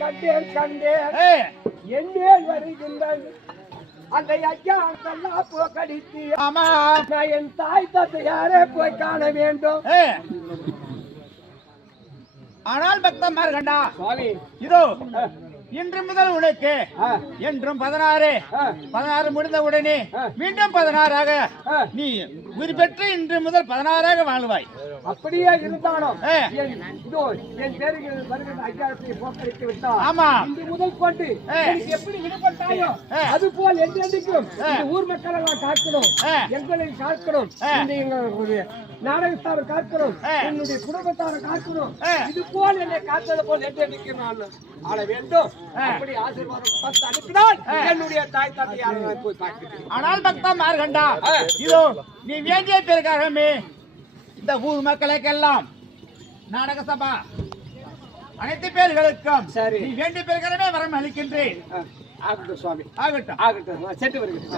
கண்டேன் கண்டேன் என்மேல் வருகின்றது அந்த ஐயா போக்கடித்து ஆமா நான் என் தாய் தந்தையாரே போய் காண வேண்டும். ஆனால் பக்தம் மார்கண்டா சுவாமி இதோ இன்று முதல் உனக்கு என்றும் 16 முடிந்த உடனே மீண்டும் 16 நீ உயிர் பெற்று இன்று முதல் 16 வாழ்வாய். அப்படியே இருந்தாலும் என் பேருக்கு வருகின்ற ஐயாவை போக்கடித்து விட்டால் ஆமா இன்று முதல் கொண்டு எப்படி விடுபட்டாயோ அது போல் என்றென்றைக்கும் ஊர் மக்களை நான் காக்கணும், எங்களை காக்கணும், எங்களுடைய நாடகத்தாரை காக்கணும், என்னுடைய குடும்பத்தாரை காக்கணும். இது போல் என்னை காத்தது போல் என்றென்றைக்கும் நான் ஆள வேண்டும். அப்படி ஆசீர்வாதம் அனுப்பினால் என்னுடைய தாய் தந்தையாரை போய் பார்க்கிறேன். ஆனால் பக்தா மார்கண்டா இதோ நீ வேண்டிய பேருக்காகவே இந்த ஊர் மக்களுக்கெல்லாம் நாடக சபா அனைத்து பேர்களுக்கும் சரி நீ வேண்டிய பேருக்காகவே வரம் அளிக்கின்றேன். ஆகட்டும் சுவாமி, ஆகட்டும் ஆகட்டும், சென்று வருகிறேன்.